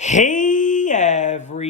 Hey everybody,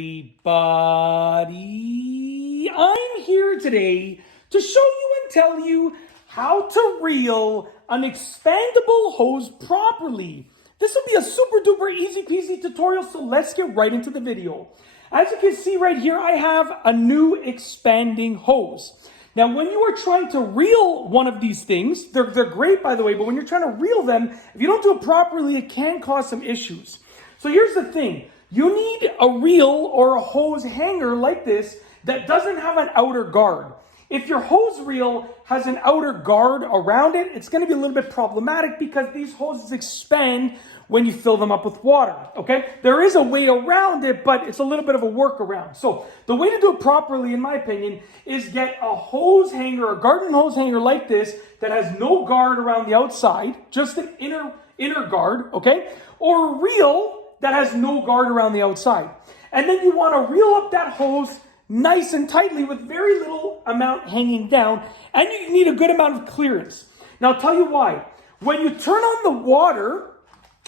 I'm here today to show you and tell you how to reel an expandable hose properly. This will be a super duper easy peasy tutorial, so let's get right into the video. As you can see right here, I have a new expanding hose. Now, when you are trying to reel one of these things, they're great by the way, but when you're trying to reel them, if you don't do it properly, it can cause some issues. So here's the thing. You need a reel or a hose hanger like this that doesn't have an outer guard. If your hose reel has an outer guard around it, it's going to be a little bit problematic because these hoses expand when you fill them up with water, okay? There is a way around it, but it's a little bit of a workaround. So the way to do it properly, in my opinion, is get a hose hanger, a garden hose hanger like this that has no guard around the outside, just an inner guard, okay? Or a reel that has no guard around the outside. And then you want to reel up that hose nice and tightly with very little amount hanging down, and you need a good amount of clearance. Now I'll tell you why. When you turn on the water,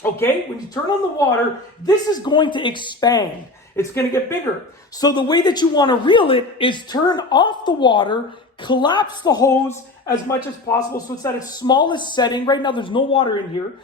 okay, this is going to expand. It's going to get bigger. So the way that you want to reel it is turn off the water, collapse the hose as much as possible so it's at its smallest setting. Right now there's no water in here.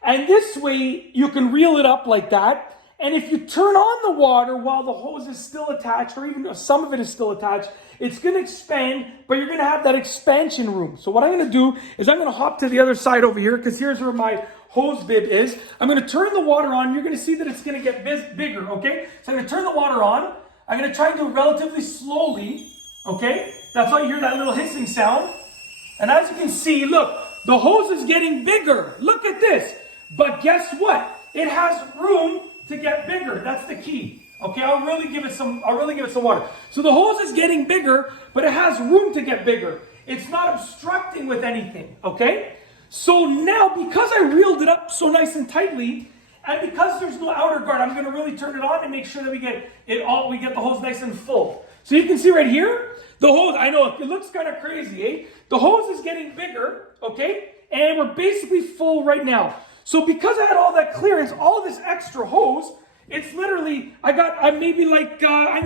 And this way, you can reel it up like that. And if you turn on the water while the hose is still attached, or even some of it is still attached, it's going to expand, but you're going to have that expansion room. So what I'm going to do is I'm going to hop to the other side over here, because here's where my hose bib is. I'm going to turn the water on. You're going to see that it's going to get bigger, okay? So I'm going to turn the water on. I'm going to try to do it relatively slowly, okay? That's why you hear that little hissing sound. And as you can see, look, the hose is getting bigger. Look at this. But guess what? It has room to get bigger. That's the key. Okay, I'll really give it some water. So the hose is getting bigger, but it has room to get bigger. It's not obstructing with anything. Okay? So now, because I reeled it up so nice and tightly, and because there's no outer guard, I'm going to really turn it on and make sure that we get the hose nice and full. So you can see right here, the hose, I know it looks kind of crazy, eh? The hose is getting bigger, okay? And we're basically full right now. So because I had all that clearance, all this extra hose, it's literally, I'm going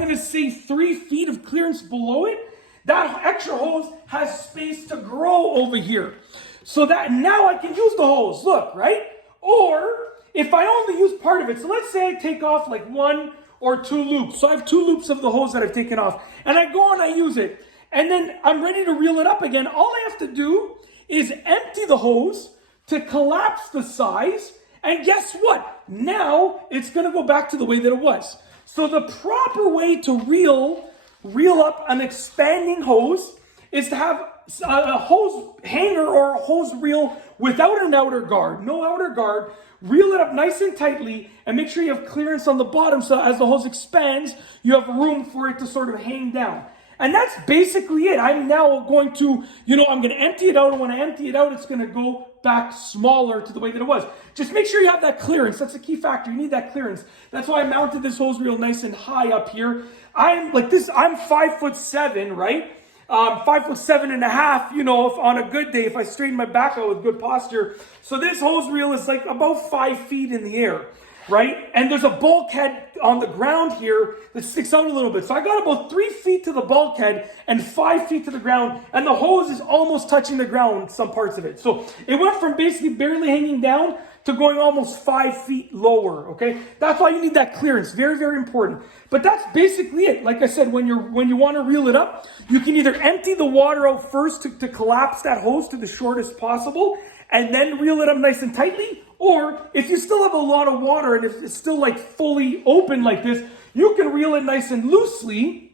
to say 3 feet of clearance below it. That extra hose has space to grow over here. So that now I can use the hose, look, right? Or if I only use part of it, so let's say I take off like 1 or 2 loops. So I have 2 loops of the hose that I've taken off. And I go and I use it. And then I'm ready to reel it up again. All I have to do is empty the hose to collapse the size, and guess what? Now it's going to go back to the way that it was. So the proper way to reel up an expanding hose is to have a hose hanger or a hose reel without an outer guard, no outer guard. Reel it up nice and tightly and make sure you have clearance on the bottom so as the hose expands, you have room for it to sort of hang down. And that's basically it. I'm now going to, I'm going to empty it out. And when I empty it out, it's going to go back smaller to the way that it was. Just make sure you have that clearance. That's a key factor. You need that clearance. That's why I mounted this hose reel nice and high up here. I'm 5'7", right? 5'7.5", if on a good day, if I straighten my back out with good posture. So this hose reel is like about 5 feet in the air. Right? And there's a bulkhead on the ground here that sticks out a little bit. So I got about 3 feet to the bulkhead and 5 feet to the ground, and the hose is almost touching the ground, some parts of it. So it went from basically barely hanging down to going almost 5 feet lower, okay? That's why you need that clearance. Very, very important. But that's basically it. Like I said, when you want to reel it up, you can either empty the water out first to collapse that hose to the shortest possible, and then reel it up nice and tightly. Or if you still have a lot of water and if it's still like fully open like this, you can reel it nice and loosely,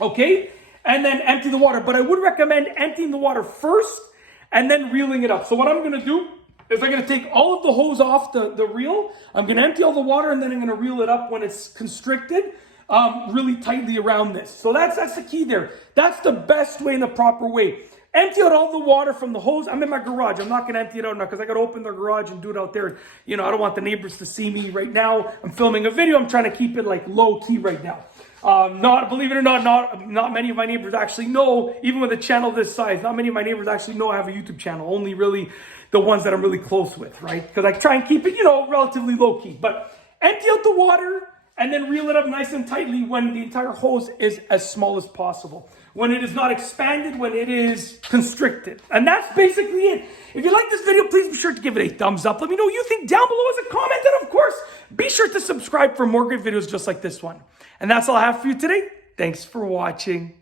okay? And then empty the water. But I would recommend emptying the water first and then reeling it up. So what I'm going to do is I'm going to take all of the hose off the reel. I'm going to empty all the water and then I'm going to reel it up when it's constricted really tightly around this. So that's the key there. That's the best way and the proper way. Empty out all the water from the hose. I'm in my garage. I'm not going to empty it out now because I got to open the garage and do it out there. I don't want the neighbors to see me right now. I'm filming a video. I'm trying to keep it like low key right now. Believe it or not many of my neighbors actually know, even with a channel this size, not many of my neighbors actually know I have a YouTube channel. Only really the ones that I'm really close with, right? Because I try and keep it, relatively low key. But empty out the water, and then reel it up nice and tightly when the entire hose is as small as possible. When it is not expanded, when it is constricted. And that's basically it. If you like this video, please be sure to give it a thumbs up. Let me know what you think down below as a comment. And of course, be sure to subscribe for more great videos just like this one. And that's all I have for you today. Thanks for watching.